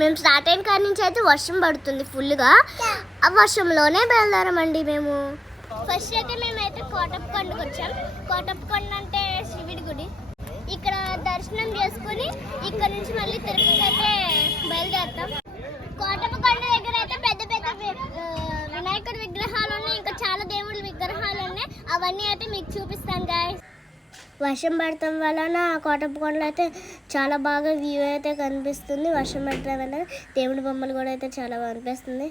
మేము స్టార్ట్ అయిన కాడి నుంచి అయితే వర్షం పడుతుంది ఫుల్గా. ఆ వర్షంలోనే బయలుదేరమండి మేము. ఫస్ట్ అయితే మేమైతే కోటప్పకొండకు వచ్చాం. కోటప్పకొండ అంటే శివుడి గుడి. ఇక్కడ దర్శనం చేసుకుని ఇక్కడ నుంచి మళ్ళీ తిరుపతి అయితే బయలుదేరుతాం. కోటప్పకొండ దగ్గర అయితే పెద్ద పెద్ద వినాయకుడి విగ్రహాలు ఉన్నాయి. ఇంకా చాలా దేవుళ్ళ విగ్రహాలు ఉన్నాయి. అవన్నీ అయితే మీకు చూపిస్తాను గాయస్ వర్షం పడటం వలన కోటప్పకొండలో అయితే చాలా బాగా వ్యూ అయితే కనిపిస్తుంది. వర్షం పడటం వలన దేవుడి బొమ్మలు కూడా అయితే చాలా బాగా అనిపిస్తుంది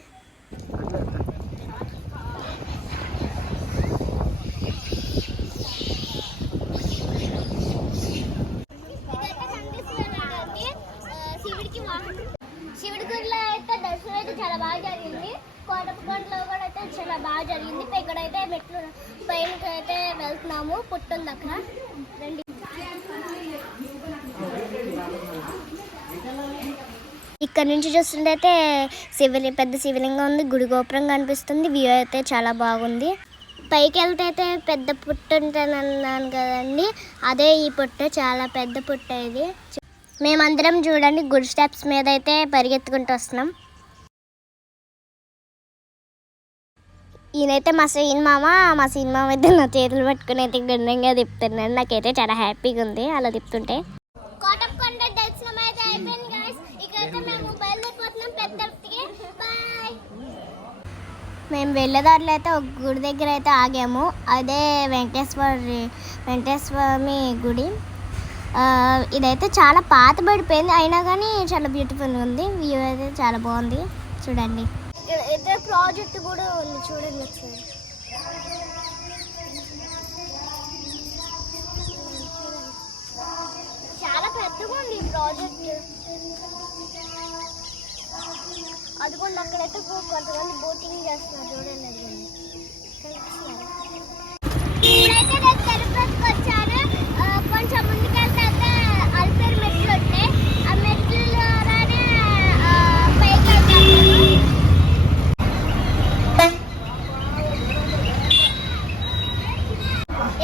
శివుడికి వాహనం శివుడి గుడిలో అయితే దర్శనం అయితే చాలా బాగా జరిగింది కోటప్పకొండలో కూడా అయితే చాలా బాగా జరిగింది ఇప్పుడు ఇక్కడైతే మెట్లు పైనకి అయితే వెళ్తున్నాము పుట్టుంది అక్కడ రండి ఇక్కడ నుంచి చూస్తుంటే అయితే శివలి పెద్ద శివలింగం ఉంది గుడి గోపురం కనిపిస్తుంది వ్యూ అయితే చాలా బాగుంది. పైకి వెళ్తే అయితే పెద్ద పుట్ట ఉంటుంది అన్నాను కదండి. అదే ఈ పుట్ట చాలా పెద్ద పుట్ట ఇది. మేమందరం చూడండి గుడి స్టెప్స్ మీద అయితే పరిగెత్తుకుంటూ వస్తున్నాం. ఈయనైతే మా సీన్ మామ మా సీన్ మామ అయితే నా చేతులు పట్టుకుని అయితే గుండ్రంగా తిప్పుతున్నాడు. నాకైతే చాలా హ్యాపీగా ఉంది అలా తిప్పుతుంటే కోటప్పకొండ దర్శనం అయితే అయిపోయింది గాయ్స్ ఇక్కడైతే మేము బయలుదేరిపోతున్నాం పెద్దకి బాయ్ మేము వెళ్ళేదారిలో అయితే ఒక గుడి దగ్గర అయితే ఆగాము. అదే వెంకటేశ్వర వెంకటేశ్వర గుడి. ఇదైతే చాలా పాత పడిపోయింది అయినా కానీ చాలా బ్యూటిఫుల్గా ఉంది. వ్యూ అయితే చాలా బాగుంది. చూడండి. ఇద్దరు ప్రాజెక్ట్ కూడా ఉంది. చూడండి ఒకసారి. చాలా పెద్దగా ఉంది ఈ ప్రాజెక్ట్. అదిగోండి అక్కడైతే కొంతమంది బోటింగ్ చేస్తున్నారు చూడండి అదిగోండి కనిపిస్తున్నారు. కొంచెం ముందుకెళ్తే అయితే అల్పేరు మెట్లు ఉంటాయి ఆ మెట్ల ద్వారానే ఆ, పైకి వెళ్తాను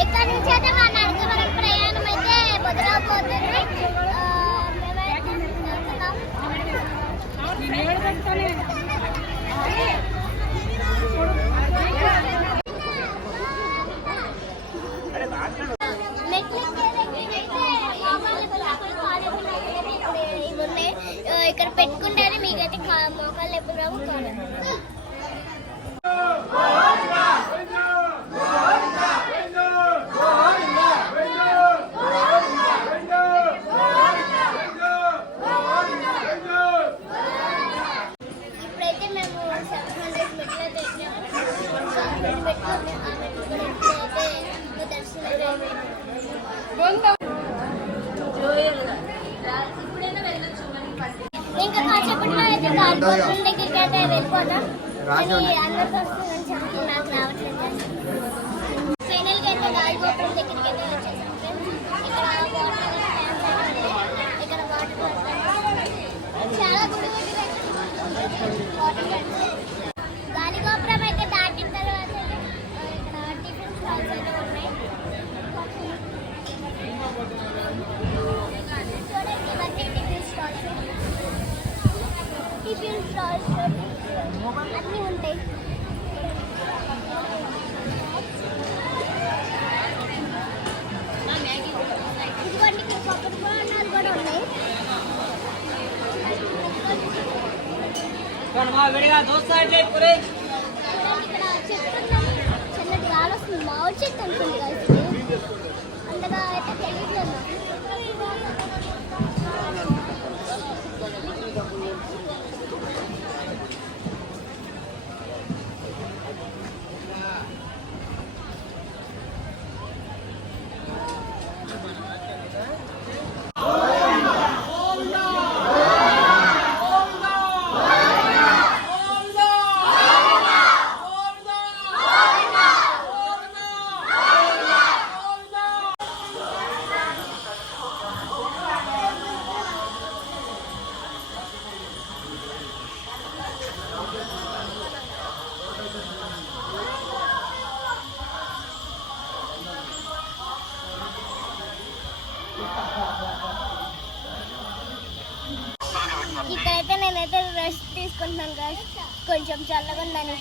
ఇక్కడ నుంచి అయితే మా నడక ప్రయాణం అయితే మొదలవుతుంది ఆ, మేమైతే వెళ్తున్నాం. మెట్లు ఎక్కే దగ్గరైతే మోకాళ్ళ నొప్పులు, కాళ్ళ నొప్పులు అయితే ఇక్కడ ఇవి ఉన్నాయి. ఆ, ఇక్కడ పెట్టుకుంటేనే మీకైతే కా- మోకాళ్ళ నొప్పులు రావు కాళ్ళ నొప్పులు రావు. ఇప్పుడైతే మేము సెవెన్ హండ్రెడ్ మెట్లు అయితే ఎక్కాము ఇంకా రెండు మెట్లు ఉన్నాయి ఆ మెట్లు కూడా ఎక్కితే ఇంకా దర్శనం అయితే అయిపోయింది. ఇంకా కాసేపట్లో అయితే గాలిగోపురం దగ్గరికి అయితే వెళ్ళిపోతాం కానీ అందరికి వస్తుందని చెప్పి నాకు రావట్లేదు ఫైనల్గా అయితే గాలిగోపురం దగ్గరికి అయితే వచ్చేసాం ఫ్రెండ్స్ ఇక్కడ వాటర్ ట్యాంక్స్ అయితే ఉన్నాయి. ఇక్కడ వాటర్ చాలా గుడి దగ్గర వాటర్ ట్యాంక్స్ గాలిగోపురం అయితే దాటిన తర్వాత అయితే, ఆ, ఇక్కడ టిఫిన్ స్టాల్స్ అయితే ఉన్నాయి చూడండి ఇవన్నీ టిఫిన్ స్టాల్స్ టిఫిన్ స్టాల్స్ అన్నీ ఉంటాయి ఇదిగోండి ఇక్కడ కొబ్బరి బోండాలు కూడా ఉన్నాయి చూడండి ఇక్కడ చెట్టు ఉన్నాయి.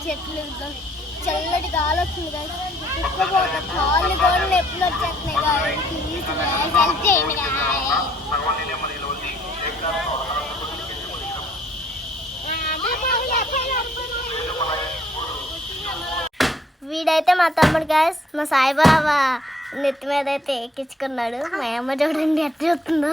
చెట్లు చల్లటి గాలి వస్తుంది గాయస్ ఎక్కువ కాళ్ళు కూడా నొప్పులు వచ్చేస్తున్నాయి గాయస్ ప్లీజ్ హెల్ప్ చేయండి వీడైతే మా తమ్ముడు గాయస్ మా సాయిబాబా నెత్తి మీద అయితే ఎక్కించుకున్నాడు. మా అమ్మ చూడండి ఎట్లా చూస్తుందో.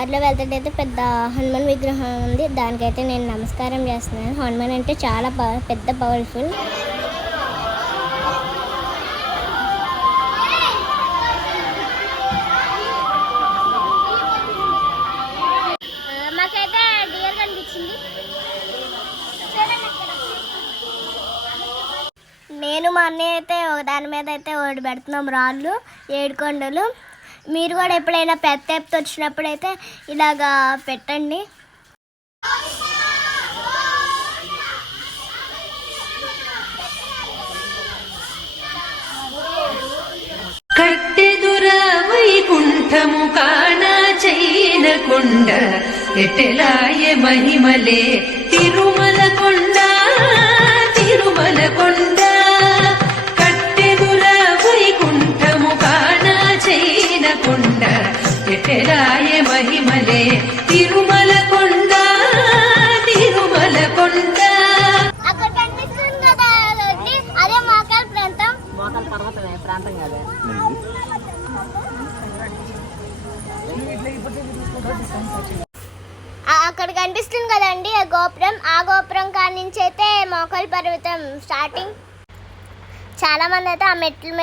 దారిలో వెళ్తుంటే పెద్ద హనుమాన్ విగ్రహం ఉంది. దానికైతే నేను నమస్కారం చేస్తున్నాను. హనుమాన్ అంటే చాలా పవ- పెద్ద పవర్ఫుల్. మాకైతే డియర్ కనిపించింది. నేను మా అన్నయ్య అయితే ఒక దాని మీద అయితే ఓడి పెడుతున్నాం రాళ్ళు ఏడుకొండలు మీరు కూడా ఎప్పుడైనా పెద్ద ఎత్తు వచ్చినప్పుడు అయితే ఇలాగా పెట్టండి. కట్టెదుర వైకుంఠము కాణ చైన కొండ ఎటెలాయ మహిమలే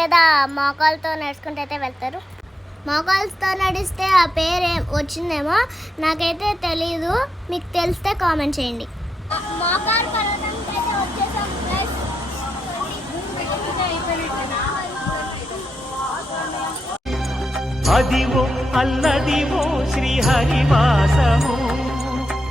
మీద మోకాలతో నడుచుకుంటూ అయితే వెళ్తారు. మోకాలతో నడిస్తే ఆ పేరు ఏం- వచ్చిందేమో నాకైతే తెలీదు. మీకు తెలిస్తే కామెంట్ చేయండి. మోకాల పర్వతం వచ్చేసాం అదివో అల్లదివో శ్రీహరివాసము.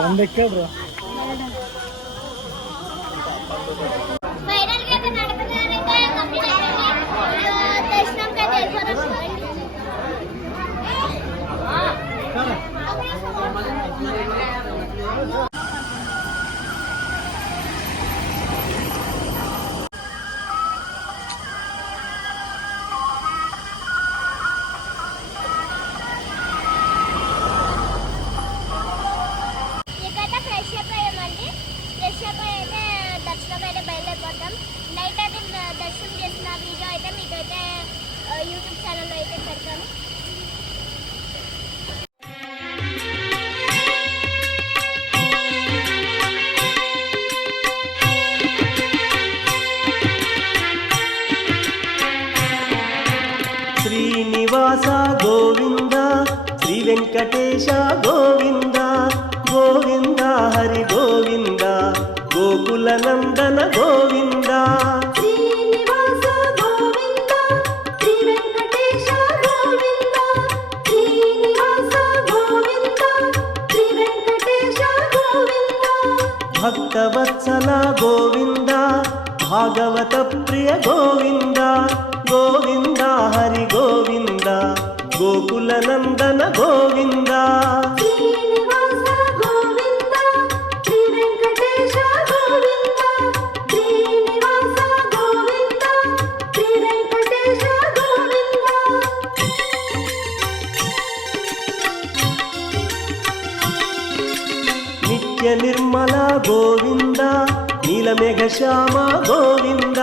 ಒಂದಕ್ಕೆ ಬ್ರೋ గోవింద శ్రీ వెంకటేశ గోవింద శ్రీనివాస గోవింద శ్రీ వెంకటేశ గోవింద. నిత్య నిర్మల గోవింద నీలమేఘ శ్యామ గోవింద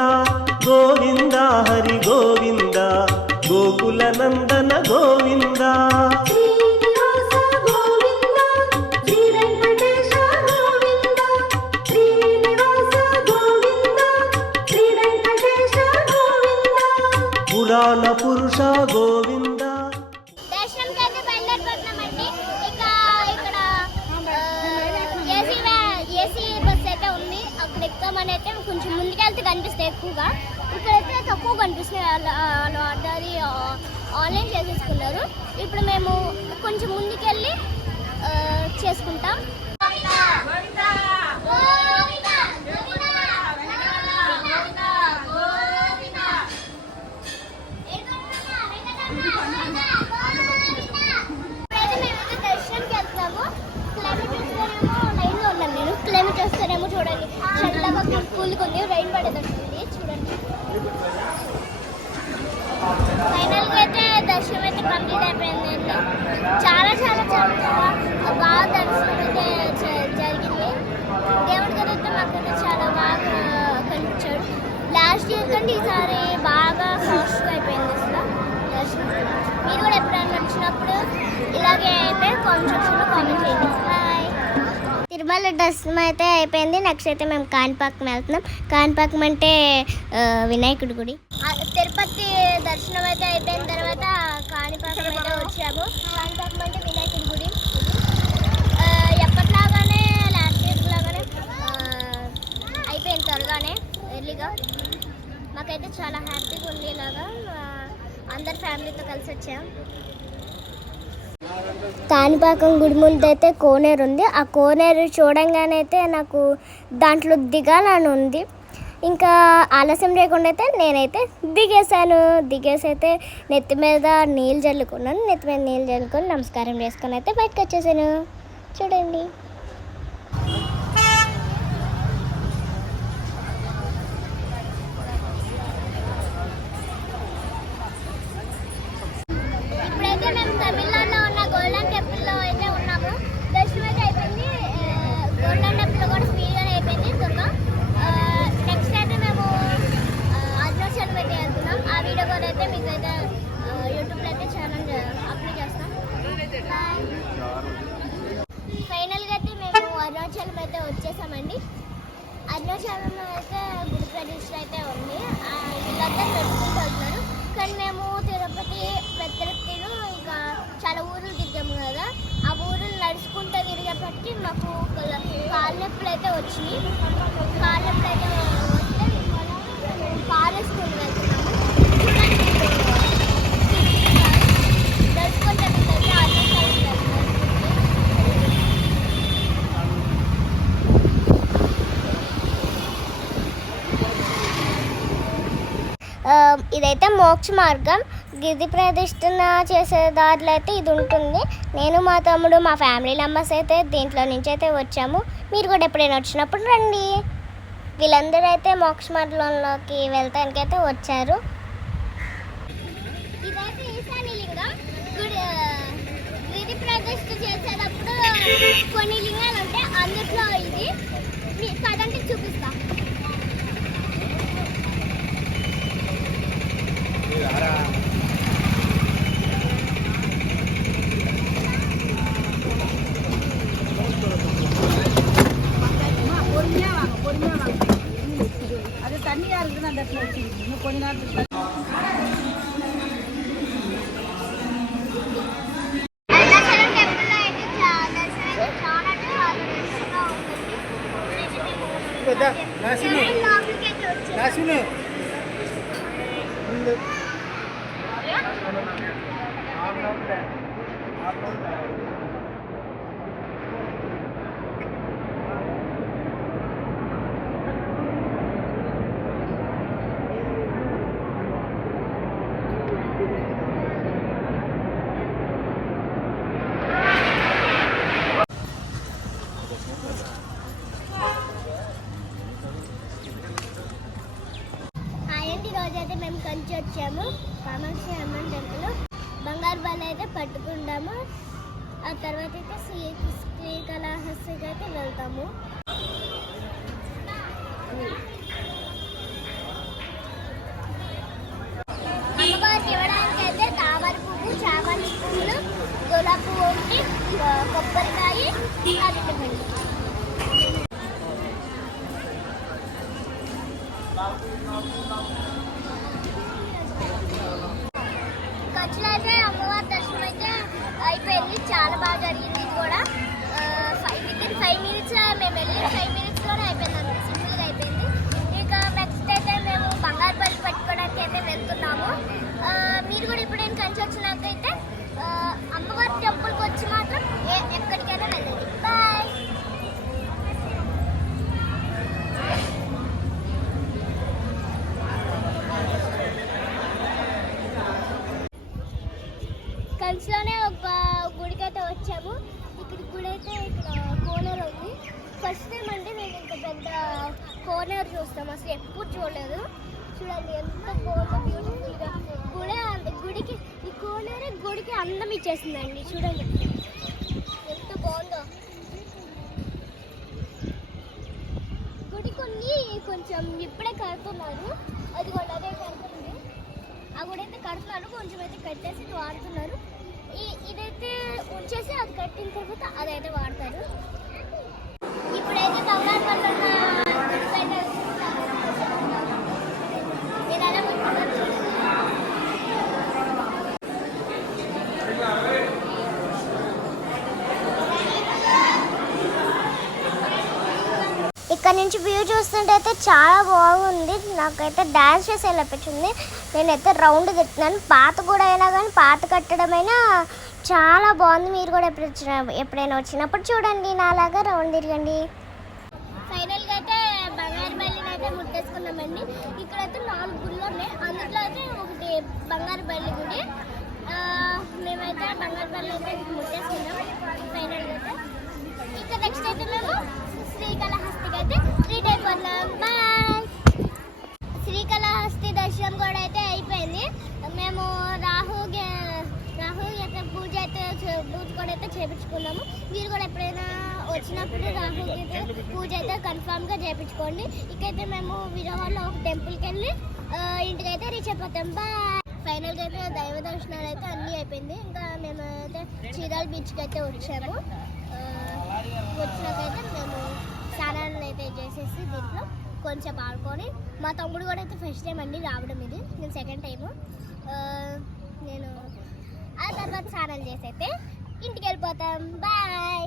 గోవింద హరి గోవింద గోకుల నందన గోవింద. పురాణ పురుష గోవింద ఎక్కామని అయితే కొంచెం ముందుకెళ్తే కనిపిస్తాయి ఎక్కువగా. ఇక్కడైతే తక్కువ కనిపిస్తున్నాయి. వాళ్ళు ఆర్డర్ ఆన్లైన్ చేసేసుకున్నారు. ఇప్పుడు మేము కొంచెం ముందుకెళ్ళి చేసుకుంటాం ఇప్పుడైతే మేమైతే దర్శనంకి వెళ్తున్నాము కిలోమీటర్స్ వరేమో లైన్లో ఉన్నాను నేను కిలోమీటర్స్ వరేమో చూడండి చల్లగా కూలుకుంది రైన్ పడేటట్టుంది చూడండి ఫైనల్గా అయితే దర్శనం అయితే కంప్లీట్ అయిపోయింది అండి చాలా చాలా చాలా చాలా బాగా దర్శనం అయితే జ- జరిగింది దేవుడి గారు అయితే మాకైతే చాలా బాగా కనిపించాడు లాస్ట్ ఇయర్ కంటే ఈసారి బాగా ఫాస్ట్గా అయిపోయింది అసలు దర్శనం మీరు కూడా ఎప్పుడైనా వచ్చినప్పుడు ఇలాగే అయితే కామెంట్ సెక్షన్లో కామెంట్ చేయండి. బాయ్ తిరుమల దర్శనం అయితే అయిపోయింది. నెక్స్ట్ అయితే మేము కాణిపాకం వెళ్తున్నాం. కాణిపాకం అంటే వినాయకుడి గుడి. తిరుపతి దర్శనం అయితే అయిపోయిన తర్వాత కాణిపాకం అయితే వచ్చాము కాణిపాకం అంటే వినాయకుడి గుడి ఆ, ఎప్పటిలాగానే లాస్ట్ ఇయర్ లాగానే ఆ, అయిపోయింది త్వరగానే ఎర్లీగా మాకైతే చాలా హ్యాపీగా ఉంది ఇలాగా ఆ, అందరి ఫ్యామిలీతో కలిసి వచ్చాం కాణిపాకం గుడి ముందు అయితే కోనేరు ఉంది. ఆ కోనేరు చూడంగానే అయితే నాకు దాంట్లో దిగాలని ఉంది. ఇంకా ఆలస్యం లేకుండా అయితే నేనైతే దిగేశాను. దిగేసి అయితే నెత్తి మీద నీళ్ళు చల్లుకున్నాను నెత్తి మీద నీళ్ళు చల్లుకొని నమస్కారం చేసుకొని అయితే బయటకు వచ్చేసాను. చూడండి ఇప్పుడైతే మేము తమిళనాడులో ఉన్న గోల్డెన్ టెంపుల్లో అయితే ఉన్నాము దర్శనం అయితే అయిపోయింది ఆ, గోల్డెన్ టెంపుల్ కూడా స్పీడ్గానే అయిపోయింది త్వరగా నెక్స్ట్ అయితే మేము ఆ, అరుణాచలం అయితే వెళ్తున్నాం ఆ వీడియో కూడా అయితే మీకు అయితే ఆ, యూట్యూబ్లో అయితే ఛానల్ అప్లోడ్ చేస్తాం ఫైనల్గా అయితే మేము అరుణాచలం అయితే వచ్చేసామండి అరుణాచలం అయితే గుడి ప్రతిష్ట అయితే ఉంది ఆ, వీళ్ళందరూ నడుచుకుంటూ వెళ్తున్నారు కానీ మేము తిరుపతి పెద్దతిరు ఇంకా చాలా ఊర్లు తిరిగాము కదా ఆ ఊర్లు నడుచుకుంటూ తిరిగేపటికి మాకు కాళ్ళ నొప్పులు అయితే వచ్చినాయి కాళ్ళ నొప్పులు అయితే వస్తే కారు వేసుకొని వెళ్తున్నాము నడుచుకుంటూ వెళ్తే అరుణాచలం వెళ్తున్నాము ఆ, ఇదైతే మోక్ష మార్గం గిరి ప్రదర్శన చేసే దారిలో అయితే ఇది ఉంటుంది. నేను మా తమ్ముడు మా ఫ్యామిలీ మెంబర్స్ అయితే దీంట్లో నుంచి అయితే వచ్చాము. మీరు కూడా ఎప్పుడైనా వచ్చినప్పుడు రండి. వీళ్ళందరూ అయితే మోక్ష మార్గంలోకి వెళ్తానికి అయితే వచ్చారు. ఇదైతే ఈశాన్యలింగం గిరి చేసేటప్పుడు కొన్ని లింగాలు ఉంటాయి. అందులో ఇది. பொறுமையாக வாங்க பொறுமையாக வாங்க. அது தண்ணியாக இருக்குது அந்த இடத்துல வச்சுருக்கீங்க கொஞ்ச நேரத்துக்கு కంచిలోనే ఒక గుడికి అయితే వచ్చాము. ఇక్కడ గుడి అయితే ఇక్కడ కోనేరు ఉంది. ఫస్ట్ టైం అంటే మేము ఇంత పెద్ద కోనేరు చూస్తాం. అసలు ఎప్పుడు చూడలేదు. చూడండి ఎంత బాగుందో బ్యూటిఫుల్గా గుడి గుడికి ఈ కోనేరు గుడికి అందం ఇచ్చేసిందండి. చూడండి. ఎంత బాగుందో. గుడి కొన్ని కొంచెం ఇప్పుడే కడుతున్నారు. అది కూడా అదే కడుతుంది. ఆ గుడి అయితే కడుతున్నారు. కొంచెం అయితే కట్టేసి వాడుతున్నారు. ఇదైతే ఉంచేసి అది కట్టిన తర్వాత అదైతే వాడతారు. ఇప్పుడైతే బంగారు ఇక్కడ నుంచి వ్యూ చూస్తుంటే అయితే చాలా బాగుంది. నాకైతే డ్యాన్స్ చేసి వెళ్ళపించింది నేనైతే రౌండ్ తిట్టినాను. పాత కూడా అయినా కానీ పాత కట్టడమైనా చాలా బాగుంది. మీరు కూడా ఎప్పుడు వచ్చిన ఎప్పుడైనా వచ్చినప్పుడు చూడండి. నాలాగా రౌండ్ తిరగండి. ఫైనల్గా అయితే బంగారు బల్లిని అయితే ముట్టేసుకున్నామండి. ఇక్కడైతే నాలుగు గుళ్ళు ఉన్నాయి. అందులో అయితే ఒకటి బంగారు బల్లి గుడి. మేమైతే బంగారు బల్లి అయితే ముట్టేసుకున్నాం ఫైనల్గా అయితే. ఇంకా నెక్స్ట్ అయితే మేము శ్రీకాళహస్తికి అయితే రీట్ అయిపోతున్నాం బాయ్! శ్రీకాళహస్తి దర్శనం కూడా అయితే అయిపోయింది. మేము రాహు రాహు యొక్క పూజ అయితే పూజ కూడా అయితే చేపించుకున్నాము. మీరు కూడా ఎప్పుడైనా వచ్చినప్పుడు రాహు అయితే పూజ అయితే కన్ఫామ్గా చేపించుకోండి. ఇకైతే మేము విజయవాడలో ఒక టెంపుల్కి వెళ్ళి ఇంటికైతే రీచ్ అయిపోతాం. బాయ్ ఫైనల్గా అయితే దైవ దర్శనాలు అయితే అన్నీ అయిపోయింది. ఇంకా మేము అయితే చీరాల బీచ్కి అయితే వచ్చాము. వచ్చినాకైతే మేము స్నానాలు అయితే చేసేసి దీంట్లో కొంచెం ఆడుకొని మా తమ్ముడు కూడా అయితే ఫస్ట్ టైం అండి రావడం ఇది. నేను సెకండ్ టైము నేను ఆ తర్వాత స్నానాలు చేసి అయితే ఇంటికి వెళ్ళిపోతాం. బాయ్